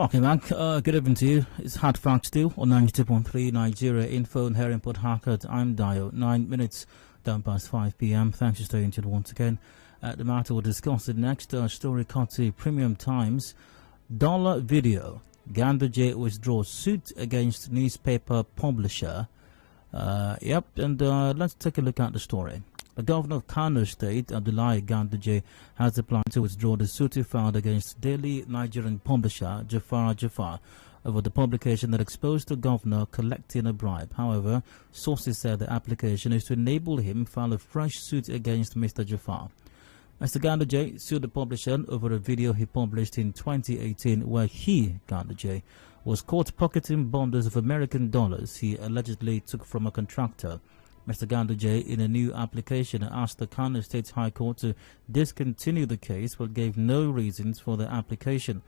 Welcome back. Good evening to you. It's Hard Fact still on 92.3 Nigeria Info and here in Port Harcourt. I'm Dio. 9 minutes down past 5 p.m. Thanks for staying tuned once again. The matter we'll discuss the next story cut to Premium Times. Dollar video. Ganduje withdraws suit against newspaper publisher. And let's take a look at the story. The governor of Kano State, Adedayo Ganduje, has applied to withdraw the suit he filed against daily Nigerian publisher Jafar over the publication that exposed the governor collecting a bribe. However, sources said the application is to enable him file a fresh suit against Mr. Jafar. Mr. Ganduje sued the publisher over a video he published in 2018 where he, Ganduje, was caught pocketing bundles of American dollars he allegedly took from a contractor. Mr. Ganduje, in a new application, asked the Kano State High Court to discontinue the case but gave no reasons for the application.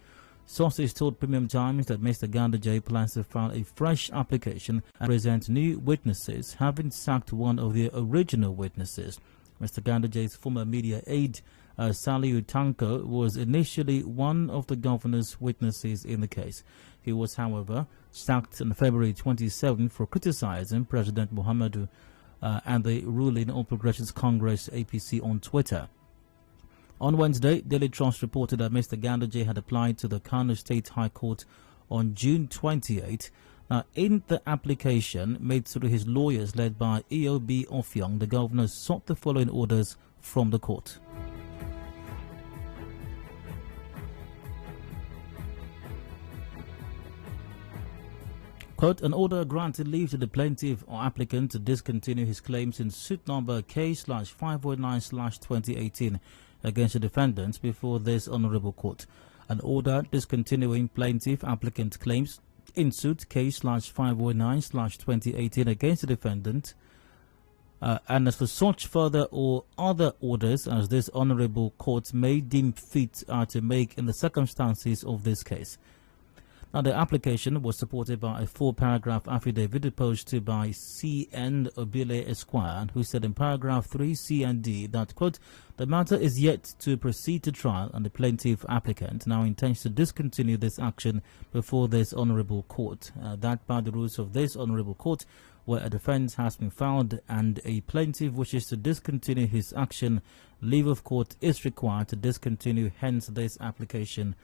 Sources told Premium Times that Mr. Ganduje plans to file a fresh application and present new witnesses, having sacked one of the original witnesses. Mr. Ganduje's former media aide, Saliu Tanko, was initially one of the governor's witnesses in the case. He was, however, sacked on February 27 for criticizing President Muhammadu and the ruling All Progressives Congress APC on Twitter. On Wednesday, Daily Trust reported that Mr. Ganduje had applied to the Kano State High Court on June 28. Now, in the application made through his lawyers led by EOB Ofyong, the governor sought the following orders from the court. Quote, an order granted leave to the plaintiff or applicant to discontinue his claims in suit number K/509/2018 against the defendants before this honorable court. An order discontinuing plaintiff applicant claims in suit K/509/2018 against the defendant, and as for such further or other orders as this honorable court may deem fit to make in the circumstances of this case. Now, the application was supported by a 4-paragraph affidavit deposed to by C.N. Obile Esquire, who said in paragraph 3 C and D that, quote, the matter is yet to proceed to trial and the plaintiff applicant now intends to discontinue this action before this honorable court. That by the rules of this honorable court, where a defense has been filed and a plaintiff wishes to discontinue his action, leave of court is required to discontinue, hence this application.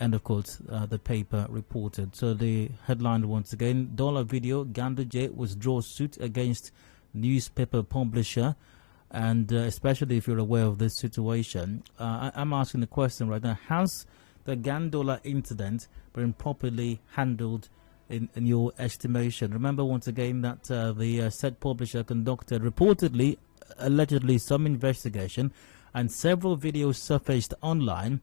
End of quote, the paper reported. So the headline once again, dollar video, Ganduje withdraws suit against newspaper publisher. And especially if you're aware of this situation, I'm asking the question right now, has the GANDOLLAR incident been properly handled in your estimation? Remember once again that the said publisher conducted reportedly, allegedly some investigation and several videos surfaced online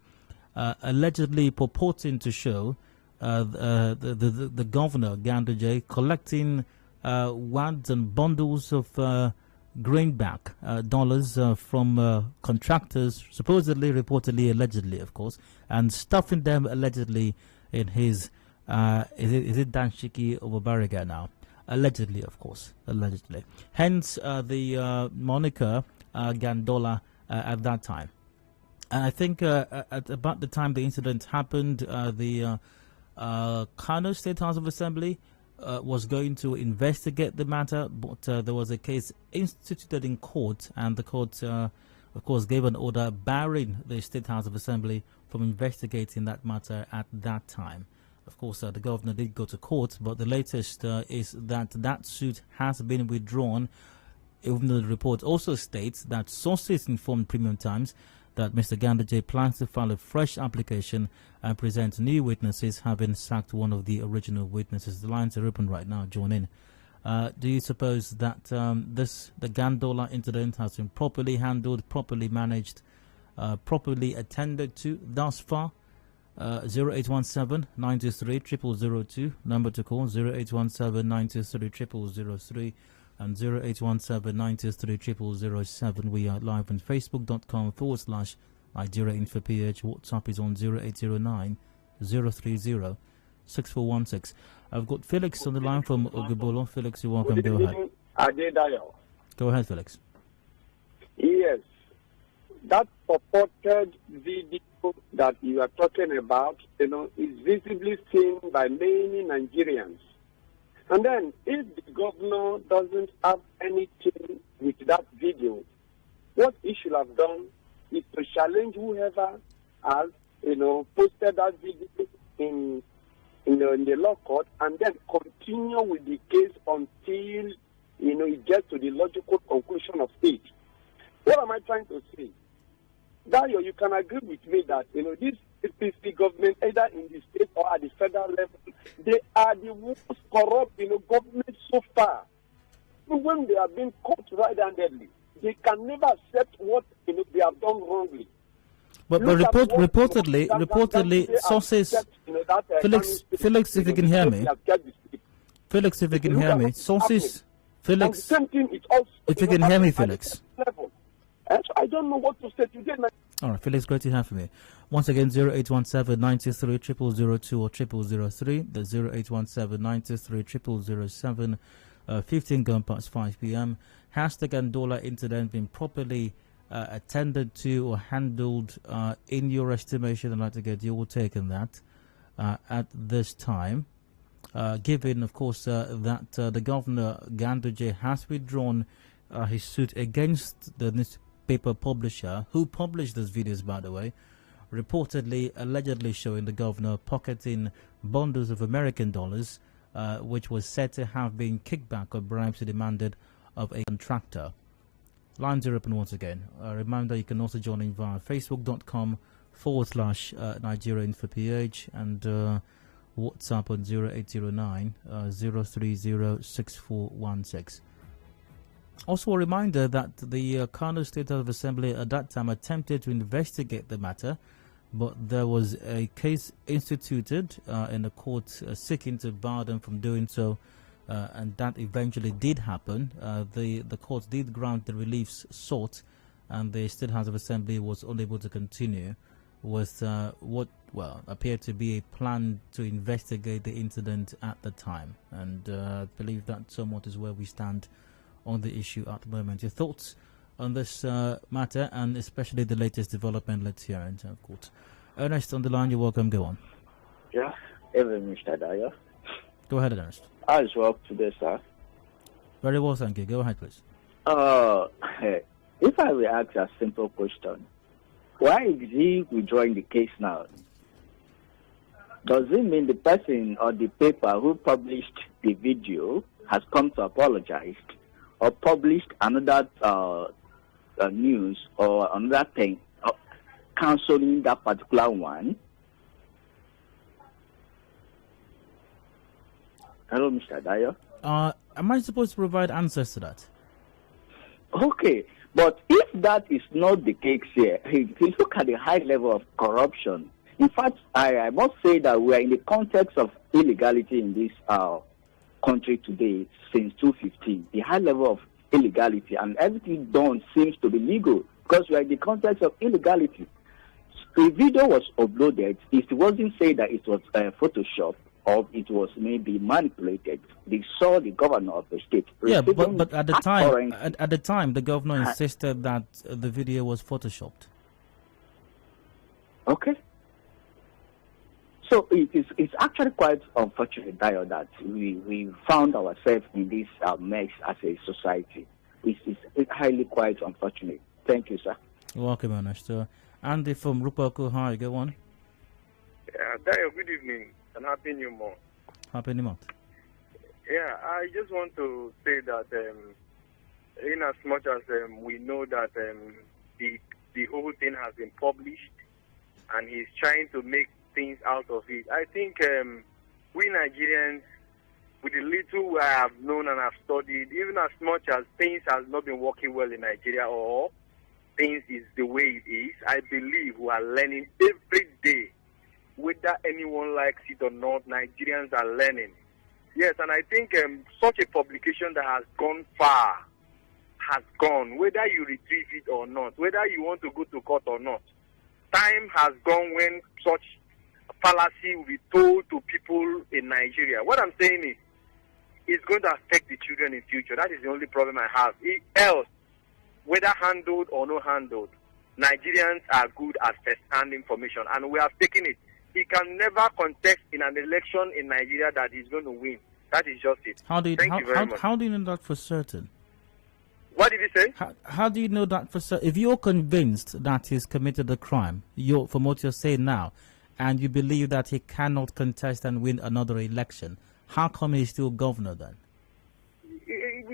allegedly purporting to show the governor, Ganduje, collecting wads and bundles of greenback dollars from contractors, supposedly, reportedly, allegedly, of course, and stuffing them allegedly in his, is it Danshiki Obabariga now? Allegedly, of course, allegedly. Hence the moniker GANDOLLAR at that time. And I think at about the time the incident happened, the Kano State House of Assembly was going to investigate the matter, but there was a case instituted in court, and the court, of course, gave an order barring the State House of Assembly from investigating that matter at that time. Of course, the governor did go to court, but the latest is that that suit has been withdrawn, even though the report also states that sources informed Premium Times that Mr. Ganduje plans to file a fresh application and present new witnesses, having sacked one of the original witnesses. The lines are open right now. Join in. Do you suppose that the GANDOLLAR incident has been properly handled, properly managed, properly attended to thus far? 0817-923-0002, number to call 0817-923-0003 and 0817-923-0007. We are live on Facebook.com/Nigeria Info PH. WhatsApp is on 0809-030-6416. I've got Felix on the line from Ogubolo. Felix, you're welcome. Go ahead. Adedayo. Go ahead, Felix. Yes. that purported video that you are talking about, is visibly seen by many Nigerians. And then, if the governor doesn't have anything with that video, what he should have done is to challenge whoever has, posted that video in the law court, and then continue with the case until, it gets to the logical conclusion of it. What am I trying to say? Dayo, you can agree with me that, this APC government, either in the state or at the federal level, they are the most corrupt, government so far. When they are being caught right-handedly, they can never accept what, they have done wrongly. But reportedly, sources, Felix, if you can hear me. Felix, if you can hear me. Sources, Felix, if you can hear me, Felix. So I don't know what to say today. All right, Felix, great to have you. Once again, 0817-93-0002 or 0003. The 0817-93-0007. 15 gone past 5 p.m. Has the Gandollar incident been properly attended to or handled in your estimation? I'd like to get your take on that at this time. Given, of course, that the governor, Ganduje, has withdrawn his suit against the newspaper publisher, who published those videos, by the way, reportedly, allegedly showing the governor pocketing bundles of American dollars, which was said to have been kickback or bribes demanded of a contractor. Lines are open once again. A reminder, you can also join in via facebook.com/Nigeria InfoPH and WhatsApp on 0809 030 6416. Also, a reminder that the Kano State House of Assembly at that time attempted to investigate the matter, but there was a case instituted in the court seeking to bar them from doing so, and that eventually did happen. The court did grant the reliefs sought, and the State House of Assembly was unable to continue with what appeared to be a plan to investigate the incident at the time. And I believe that somewhat is where we stand on the issue at the moment. Your thoughts on this matter, and especially the latest development? Let's hear it, of course. Ernest on the line, you're welcome. Go on. Yeah, evening, Mr. Dyer. Go ahead, Ernest. How is work today, sir? Very well, thank you. Go ahead, please. If I will ask a simple question, why is he withdrawing the case now? Does it mean the person or the paper who published the video has come to apologize, or published another news or another thing, cancelling that particular one? Hello, Mr. Dyer. Am I supposed to provide answers to that? Okay, but if that is not the case here, if you look at the high level of corruption, in fact, I must say that we are in the context of illegality in this country today since 2015. The high level of illegality, and everything done seems to be legal because we are in the context of illegality. The video was uploaded. It wasn't said that it was Photoshop or it was maybe manipulated. They saw the governor of the state. Yeah, but at the time, the governor insisted that the video was photoshopped. Okay. So it's actually quite unfortunate, Dio, that we found ourselves in this mess as a society. It's highly quite unfortunate. Thank you, sir. You're welcome, Ernest. Andy from Rupako, hi, go on. Yeah, Dio, good evening and Happy New Month. Happy New Month. Yeah, I just want to say that in as much as we know that the whole thing has been published and he's trying to make things out of it, I think we Nigerians, with the little I have known and have studied, even as much as things has not been working well in Nigeria or things is the way it is, I believe we are learning every day. Whether anyone likes it or not, Nigerians are learning. Yes, and I think such a publication that has gone far has gone, whether you retrieve it or not, whether you want to go to court or not. Time has gone when such fallacy will be told to people in Nigeria. What I'm saying is, it's going to affect the children in future. That is the only problem I have. Else, whether handled or not handled, Nigerians are good at first-hand information, and we have taken it. He can never contest in an election in Nigeria that he's going to win. That is just it. Thank you very much. How do you know that for certain? What did he say? How do you know that for certain? If you're convinced that he's committed a crime, from what you're saying now, and you believe that he cannot contest and win another election, how come he's still governor then?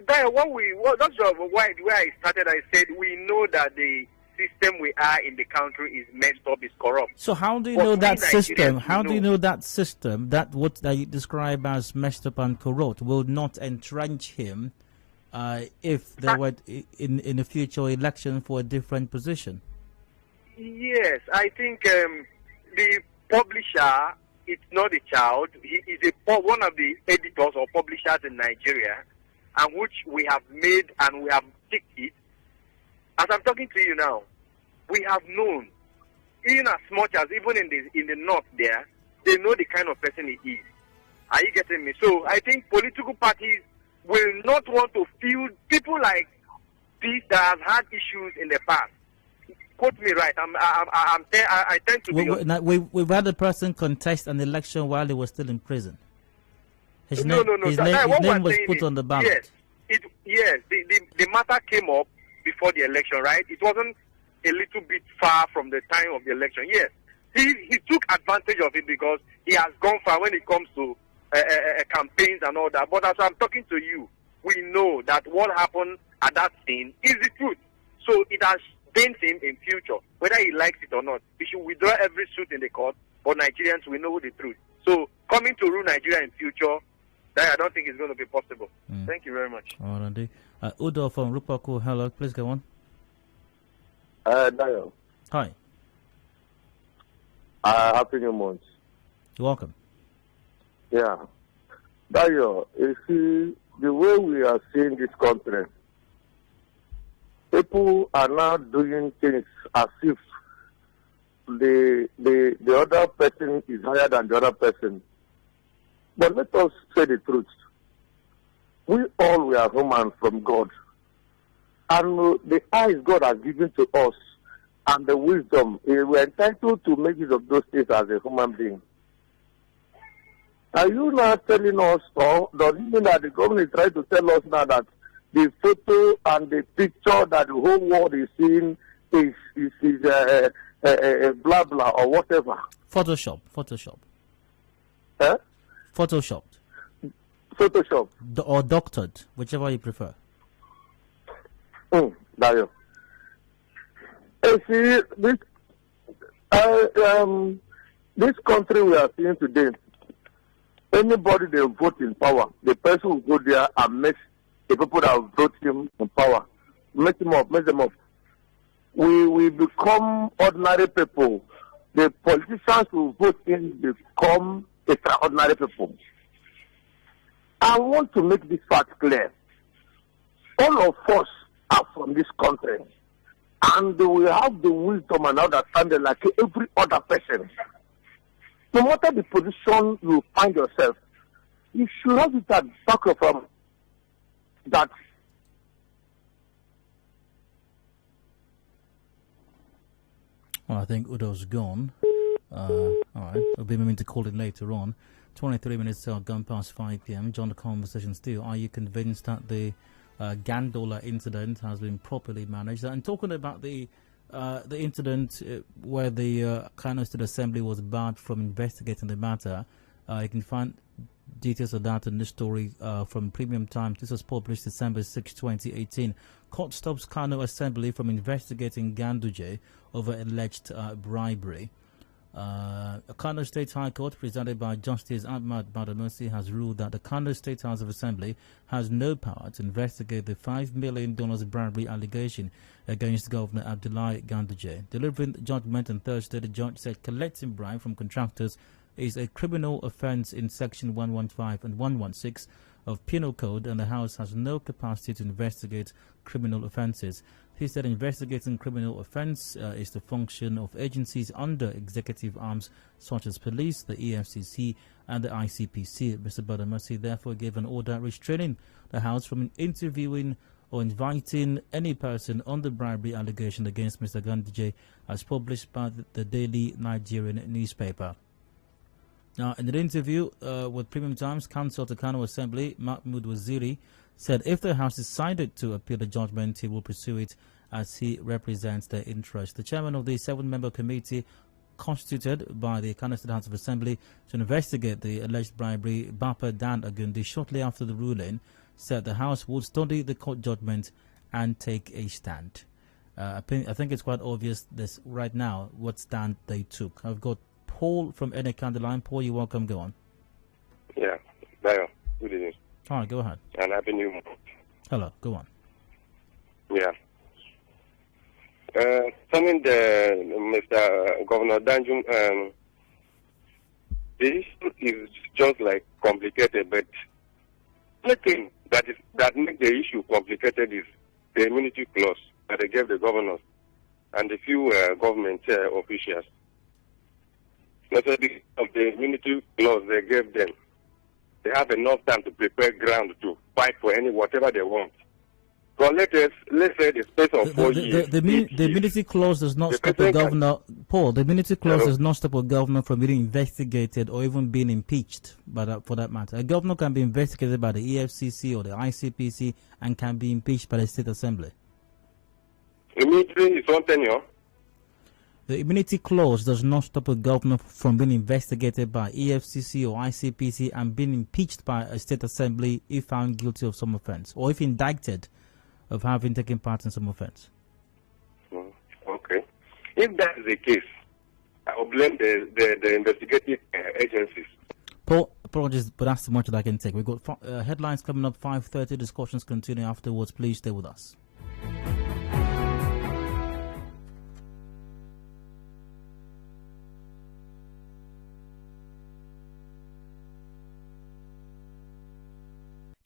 That's why I started. I said we know that the system we are in the country is messed up, is corrupt. So how do you know that system? How do you know that system, that what you describe as messed up and corrupt, will not entrench him if there were in a future election for a different position? Yes, I think the publisher, it's not a child. He is one of the editors or publishers in Nigeria, and which we have made and we have ticked it. As I'm talking to you now, we have known, even as much as even in the north there, they know the kind of person he is. Are you getting me? So I think political parties will not want to field people like this that have had issues in the past. Quote me right. I tend to be. We've had a person contest an election while he was still in prison. His name was put on the ballot. Yes. The matter came up before the election, right? It wasn't a little bit far from the time of the election. Yes, he took advantage of it because he has gone far when it comes to campaigns and all that. But as I'm talking to you, we know that what happened at that scene is the truth. So it has stained him in future, whether he likes it or not. He should withdraw every suit in the court, but Nigerians, we know the truth. So coming to rule Nigeria in future, that I don't think is going to be possible. Thank you very much. All right, Udo from Rupaku, hello, please go on. Dayo. Hi. Happy New Month. You're welcome. Yeah. Dayo, you see, the way we are seeing this country, people are now doing things as if the other person is higher than the other person. But let us say the truth. We all are human from God. And the eyes God has given to us and the wisdom, we are entitled to make use of those things as a human being. Are you now telling us, or does it mean that the government is trying to tell us now that the photo and the picture that the whole world is seeing is blah blah or whatever? Photoshop. Eh? Photoshopped. Photoshop. Or doctored, whichever you prefer. Dayo. See, this country we are seeing today, anybody they vote in power, the person will go there and make the people that vote him in power, make them up. We become ordinary people. The politicians who vote in become extraordinary people. I want to make this fact clear. All of us are from this country, and we have the wisdom and understanding like every other person. No matter the position you find yourself, you should have it at back of that. Well, I think Udo's gone. All right, we'll be meaning to call it later on. 23 minutes till gone past 5 p.m. John, the conversation still. Are you convinced that the GANDOLLAR incident has been properly managed? And talking about the incident where the Kano State Assembly was barred from investigating the matter, you can find details of that in this story from Premium Times. This was published December 6, 2018. Court stops Kano Assembly from investigating Ganduje over alleged bribery. Kano State High Court, presided by Justice Ahmad Badamosi, has ruled that the Kano State House of Assembly has no power to investigate the $5 million bribery allegation against Governor Abdullahi Ganduje. Delivering the judgment on Thursday, the judge said collecting bribe from contractors is a criminal offence in Section 115 and 116 of Penal Code, and the House has no capacity to investigate criminal offences. He said investigating criminal offence is the function of agencies under executive arms such as police, the EFCC and the ICPC. Mr. Badamosi therefore gave an order restraining the House from interviewing or inviting any person on the bribery allegation against Mr. Ganduje, as published by the Daily Nigerian newspaper. Now, in an interview with Premium Times, Counsel to Kano Assembly, Mahmoud Waziri, said if the House decided to appeal the judgment, he will pursue it as he represents their interest. The chairman of the 7-member committee constituted by the Kano State House of Assembly to investigate the alleged bribery, Bapa Dan Agundi, shortly after the ruling, said the House would study the court judgment and take a stand. I think it's quite obvious this right now what stand they took. I've got Paul from Enek on the line. Paul, you're welcome. Go on. Yeah, Dayo, good evening. All right, go ahead. And happy new month. Hello, go on. Yeah. Something Mr. Governor Danjum, the issue is just like complicated, but the thing that makes the issue complicated is the immunity clause that they gave the governors and a few government officials. Necessarily of the immunity clause they gave them, they have enough time to prepare ground to fight for whatever they want. So let's say the space of 4 years. The immunity clause does not stop a governor, Paul. The immunity clause does not stop a governor from being investigated or even being impeached. For that matter, a governor can be investigated by the EFCC or the ICPC and can be impeached by the State Assembly. Immunity is on tenure. The immunity clause does not stop a governor from being investigated by EFCC or ICPC and being impeached by a State Assembly if found guilty of some offense or if indicted of having taken part in some offense. Okay. If that is the case, I will blame the investigative agencies. Paul, apologies, but that's too much that I can take. We've got headlines coming up 5:30. Discussions continue afterwards. Please stay with us.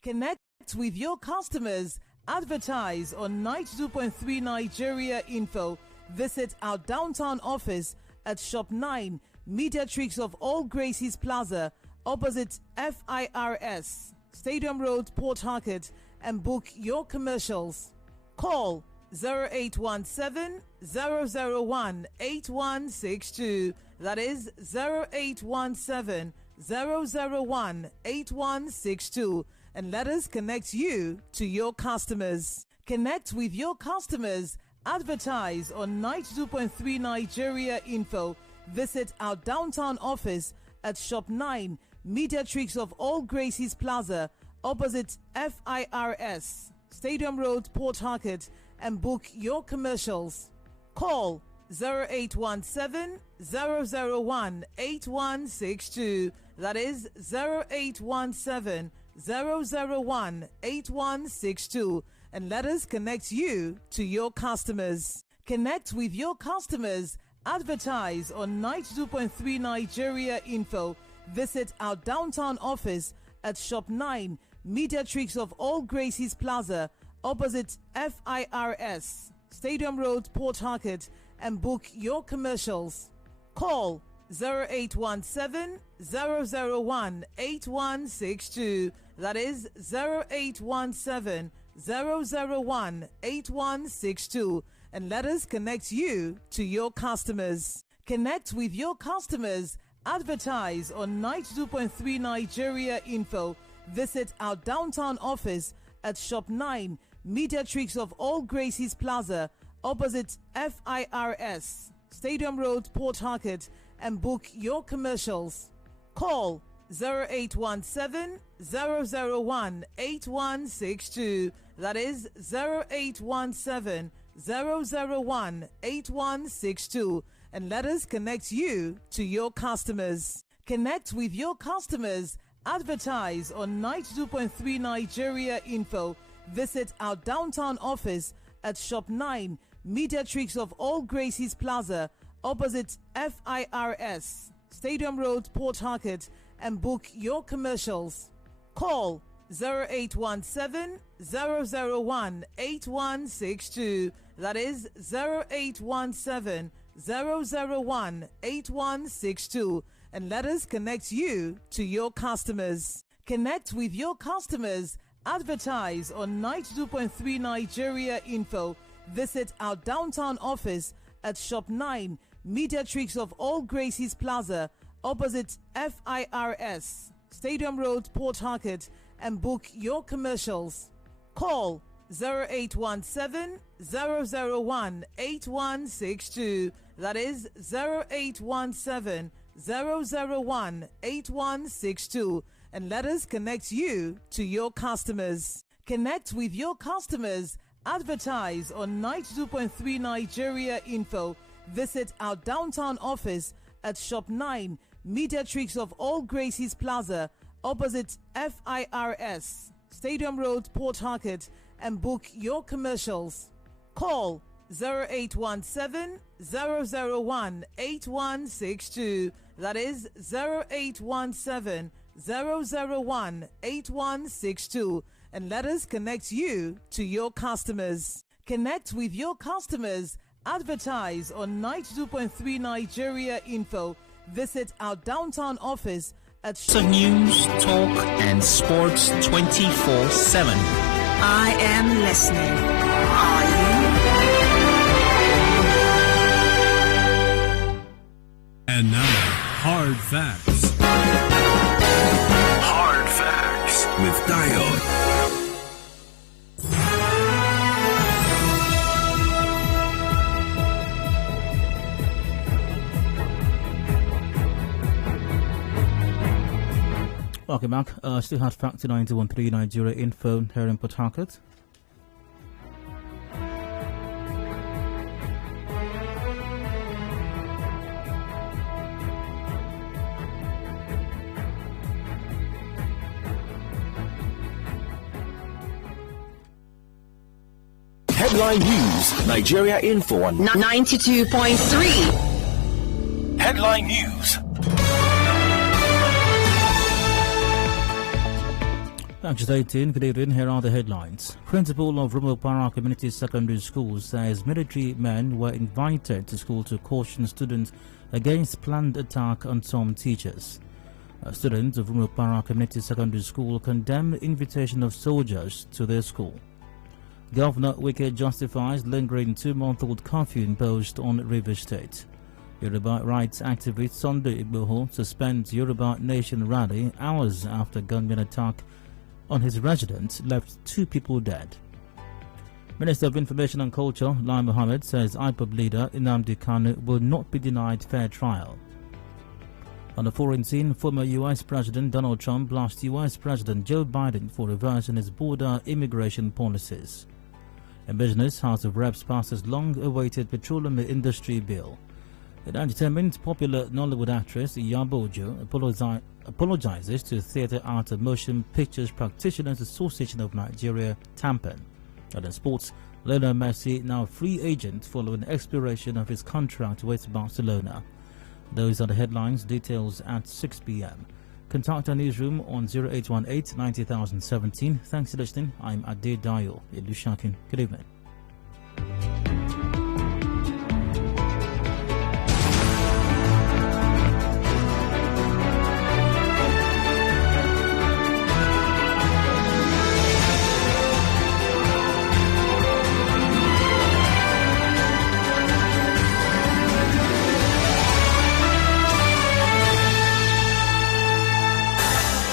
Connect with your customers. Advertise on 92.3 Nigeria Info. Visit our downtown office at Shop 9, Mediatrix of All Gracies Plaza, opposite FIRS, Stadium Road, Port Harcourt, and book your commercials. Call 0817 001 8162. That is 0817 001 8162. And let us connect you to your customers. Connect with your customers. Advertise on 92.3 Nigeria Info. Visit our downtown office at Shop 9, Mediatrix of All Gracies Plaza, opposite FIRS, Stadium Road, Port Harcourt, and book your commercials. Call 0817 001 8162. That is 0817 001 8162, and let us connect you to your customers. Connect with your customers. Advertise on 92.3 Nigeria Info. Visit our downtown office at Shop 9, Mediatrix of All Gracies Plaza, opposite FIRS, Stadium Road, Port Harcourt, and book your commercials. Call 0817 001 8162. That is 0817 001 8162. And let us connect you to your customers. Connect with your customers. Advertise on 92.3 Nigeria Info. Visit our downtown office at Shop 9, Mediatrix of All Gracies Plaza, opposite FIRS, Stadium Road, Port Harcourt, and book your commercials. Call 0817 001 8162. That is 0817 001 8162. And let us connect you to your customers. Connect with your customers. Advertise on 92.3 Nigeria Info. Visit our downtown office at Shop 9, Mediatrix of All Gracies Plaza, opposite FIRS, Stadium Road, Port Harcourt, and book your commercials. Call 0817 001 8162. That is 0817 001 8162. And let us connect you to your customers. Connect with your customers. Advertise on 92.3 Nigeria Info. Visit our downtown office at Shop 9, Mediatrix of All Gracies Plaza, opposite FIRS, Stadium Road, Port Harcourt, and book your commercials. Call 0817-001-8162. That is 0817-001-8162. And let us connect you to your customers. Connect with your customers. Advertise on 92.3 Nigeria Info. Visit our downtown office at Shop 9, Mediatrix of All Gracies Plaza, opposite FIRS, Stadium Road, Port Harcourt, and book your commercials. Call 0817-001-8162. That is 0817-001-8162. And let us connect you to your customers. Connect with your customers. Advertise on 92.3 Nigeria Info. Visit our downtown office at News, talk, and sports 24/7. I am listening. Are you? And now, Hard Facts. Hard Facts with Dio. Welcome back. Still Hard Facts 91.3 Nigeria Info here in Port Harcourt. Headline News, Nigeria Info on 92.3. Headline News. Thanks, 18. Good evening. Here are the headlines. Principal of Rumopara Community Secondary School says military men were invited to school to caution students against planned attack on some teachers. Students of Rumopara Community Secondary School condemn the invitation of soldiers to their school. Governor Wike justifies lingering 2-month-old curfew imposed on River State. Yoruba rights activist Sunday Igboho suspends Yoruba Nation rally hours after gunman attack on his residence left 2 people dead. Minister of Information and Culture Lai Mohammed says IPOB leader Nnamdi Kanu will not be denied fair trial. On the foreign scene, former U.S. President Donald Trump blasts U.S. President Joe Biden for reversing his border immigration policies. In business, House of Reps passes long-awaited petroleum industry bill. In entertainment, popular Nollywood actress Iyabo Ojo apologizes to Theatre Art and Motion Pictures Practitioners Association of Nigeria, TAMPAN. And in sports, Lionel Messi now free agent following expiration of his contract with Barcelona. Those are the headlines. Details at 6 p.m. Contact our newsroom on 0818 90017. Thanks for listening. I'm Adedayo Elusakin. Good evening.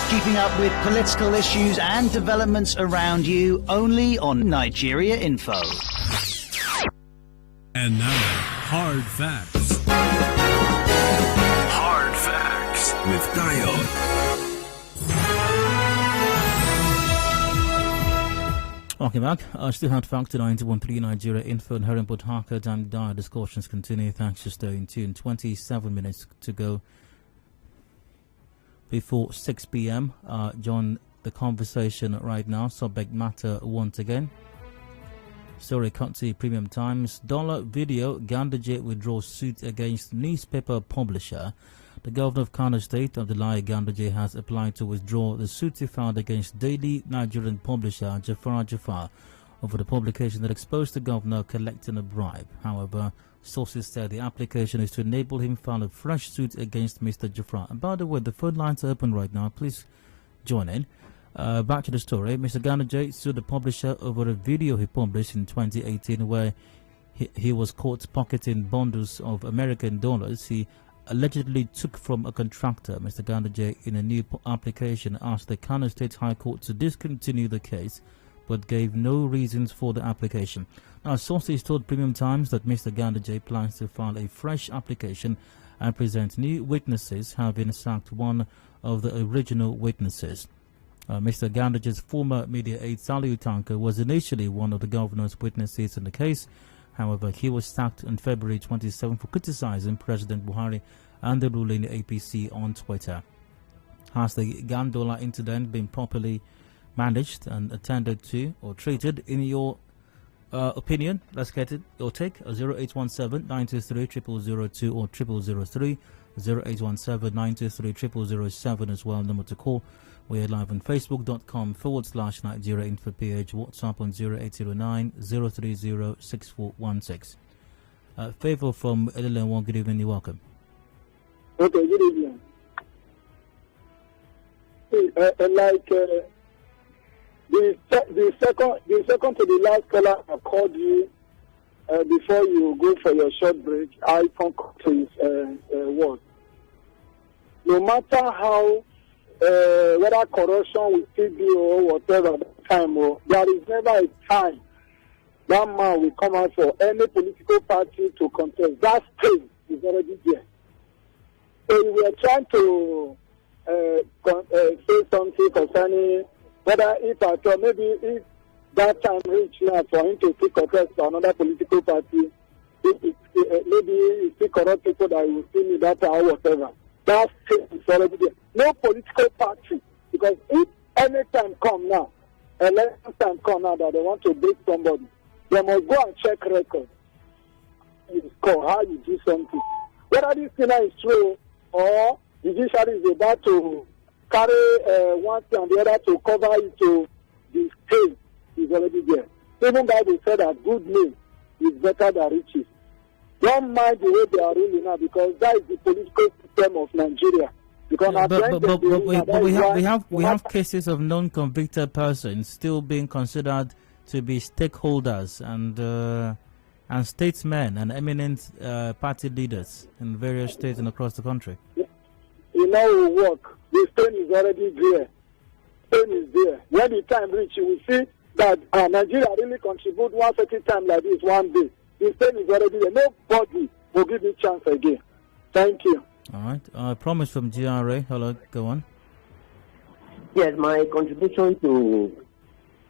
Keeping up with political issues and developments around you only on Nigeria Info. And now, Hard Facts. Hard Facts with Dio. Welcome back. Still Hard Facts 91.3 Nigeria Info and here in Port Harcourt. I'm Dio. Discussions continue. Thanks for staying tuned. 27 minutes to go before 6 p.m. Join the conversation right now. Subject matter once again. Story Courtesy Premium Times. Dollar video. Ganduje withdraws suit against newspaper publisher. The governor of Kano State, Adedayo Ganduje, has applied to withdraw the suit he filed against daily Nigerian publisher Jafar over the publication that exposed the governor collecting a bribe. However, sources said the application is to enable him file a fresh suit against Mr. Jafar. And by the way, the phone lines are open right now. Please join in. Back to the story. Mr. Ganduje sued the publisher over a video he published in 2018 where he was caught pocketing bundles of American dollars he allegedly took from a contractor. Mr. Ganduje, in a new application, asked the Kano State High Court to discontinue the case, but gave no reasons for the application. Now, sources told Premium Times that Mr. Ganduje plans to file a fresh application and present new witnesses, having sacked one of the original witnesses. Mr. Ganduje's former media aide, Saliu Tanka, was initially one of the governor's witnesses in the case. However, he was sacked on February 27 for criticizing President Buhari and the ruling APC on Twitter. Has the GANDOLLAR incident been properly managed and attended to or treated in your opinion? Let's get it. Your take. 0817-923-0002 or 0003. 0817-923-0007 as well. Number to call. We are live on Facebook.com/Nigeria Info page. WhatsApp on 0809-030-6416. Favor from Edelenwa. Good evening. You're welcome. Okay, good evening. The second to the last caller I called you before you go for your short break, I concur to his word. No matter how whether corruption will still be or whatever at that time, there is never a time that man will come out for any political party to contest. That stage is already there. So we are trying to say something concerning whether if at all, maybe if that time reach now for him to take contest to another political party, maybe he still corrupt people that will still need that or whatever. That stage is already there. No political party, because if any time come now, election time come now that they want to beat somebody, they must go and check records. You score how you do something. Whether this thing is true or the judiciary is about to carry one thing and the other to cover it to the state is already there. Even Bible said that good name is better than riches. Don't mind the way they are ruling now, because that is the political system of Nigeria. Because we have cases of non-convicted persons still being considered to be stakeholders and statesmen and eminent party leaders in various states and across the country. You know, it will work. The stone is already there. Stone is there. When the time reaches, you will see that Nigeria really contribute one certain time like this one day. The stone is already there. Nobody will give me chance again. Thank you. All right. Promise from GRA. Hello, go on. Yes, my contribution to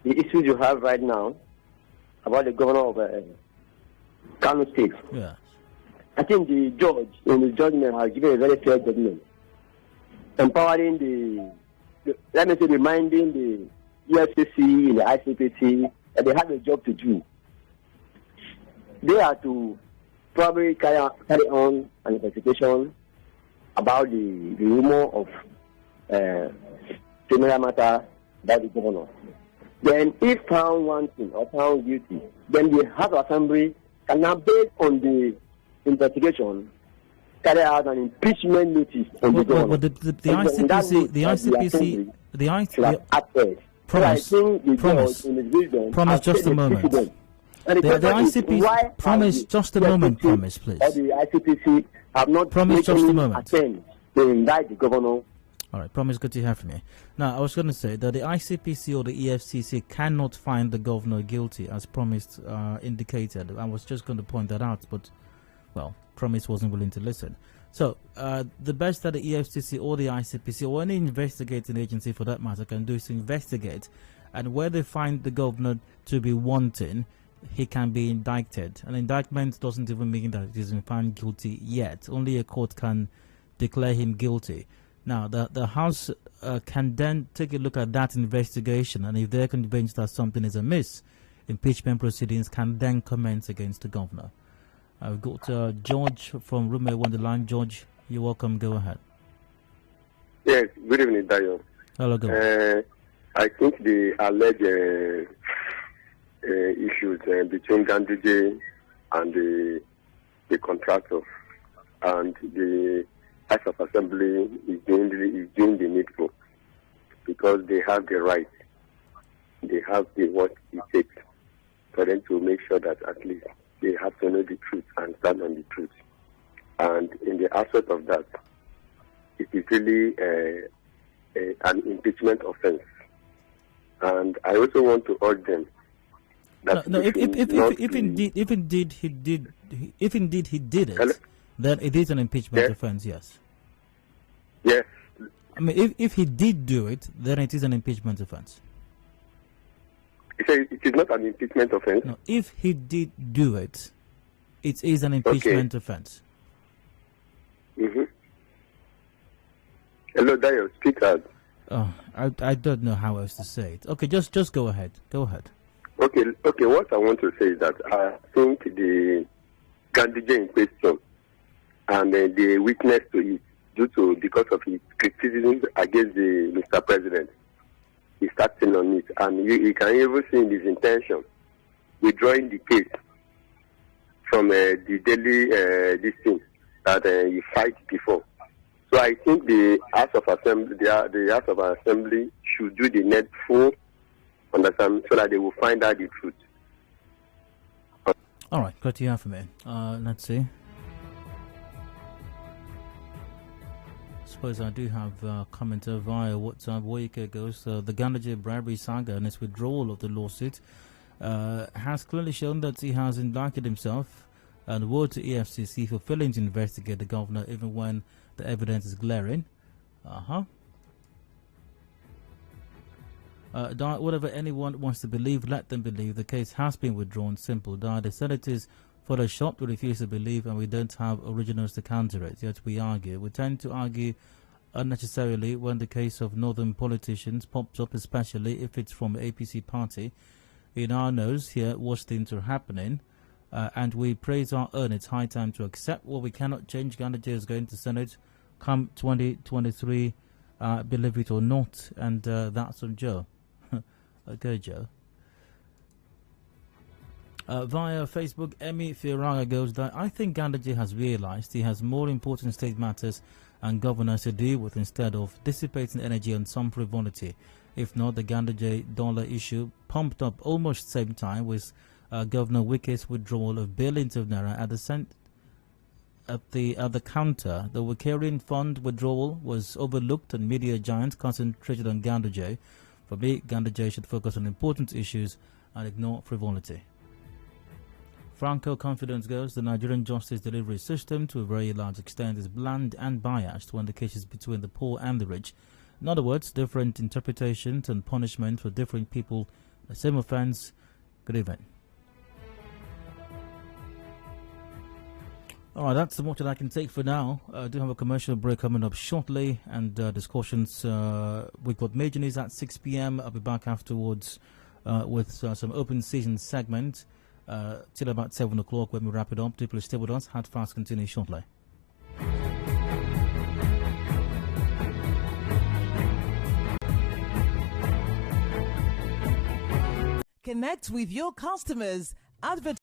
the issues you have right now about the governor of Kano State. Yeah. I think the judge in the judgment has given a very fair judgment, empowering reminding the EFCC and the ICPC that they have a job to do. They are to probably carry on an investigation about the rumor of criminal matter about the governor. Then, if found wanting or found guilty, then the House of Assembly can now, based on the investigation, carry out an impeachment notice on the governor. But the ICPC, promise just a moment. The ICPC, promise just a moment, promise, please. The ICPC have not promise just a moment. To invite the governor. All right, promise, good to hear from you. Now, I was going to say that the ICPC or the EFCC cannot find the governor guilty, as promised indicated. I was just going to point that out, but, well, promise wasn't willing to listen. So, the best that the EFCC or the ICPC or any investigating agency for that matter can do is to investigate, and where they find the governor to be wanting, he can be indicted. An indictment doesn't even mean that he isn't found guilty yet. Only a court can declare him guilty. Now, the House can then take a look at that investigation, and if they're convinced that something is amiss, impeachment proceedings can then commence against the governor. I've got George from Rume Wonderland. George, you're welcome. Go ahead. Yes, good evening, Dayo. Hello, go ahead. I think the alleged issues between Ganduje and the contractor and the House of Assembly is doing the needful, because they have the right, they have what it takes for them to make sure that at least they have to know the truth and stand on the truth. And in the aspect of that, it is really an impeachment offense. And I also want to urge them that if indeed he did it, then it is an impeachment offense. Yes. Yes. I mean, if he did do it, then it is an impeachment offense. You say it is not an impeachment offense? No, if he did do it, it is an impeachment offense. Mm-hmm. Hello, Dio, speak out. Oh, I don't know how else to say it. Okay, just go ahead. Go ahead. Okay. What I want to say is that I think the Ganduje in question and the witness to it, because of his criticism against the Mr. President, he's acting on it, and you can even see in his intention withdrawing the case from the daily this thing that he fight before. So I think the House of Assembly should do the needful, understand, so that they will find out the truth. All right, good to hear from me. Let's see. Suppose I do have a commenter via WhatsApp. Woike goes, the Ganduje bribery saga and its withdrawal of the lawsuit has clearly shown that he has indicted himself and woe to EFCC for failing to investigate the governor even when the evidence is glaring. Whatever anyone wants to believe, let them believe. The case has been withdrawn. Simple. The senators photoshopped, we refuse to believe, and we don't have originals to counter it. Yet we argue. We tend to argue unnecessarily when the case of northern politicians pops up, especially if it's from the APC party. In our nose here, worse things are happening, and we praise our own. It's high time to accept what we cannot change. Ganduje is going to Senate come 2023, believe it or not, and that's on Joe. Okay, Joe. Via Facebook, Emmy Fieraga goes that I think Ganduje has realized he has more important state matters and governance to deal with instead of dissipating energy on some frivolity. If not, the Ganduje dollar issue pumped up almost same time with Governor Wike's withdrawal of billions of naira at the counter. The Wikarian fund withdrawal was overlooked and media giants concentrated on Ganduje. For me, Ganduje should focus on important issues and ignore frivolity. Franco confidence goes, the Nigerian justice delivery system to a very large extent is bland and biased when the case is between the poor and the rich. In other words, different interpretations and punishment for different people, the same offense. Good evening. Alright, that's the much that I can take for now. I do have a commercial break coming up shortly and discussions. We've got major news at 6 p.m. I'll be back afterwards with some open season segment till about 7 o'clock when we wrap it up. Do please stay with us. Hard Fast continues shortly. Connect with your customers. Advertise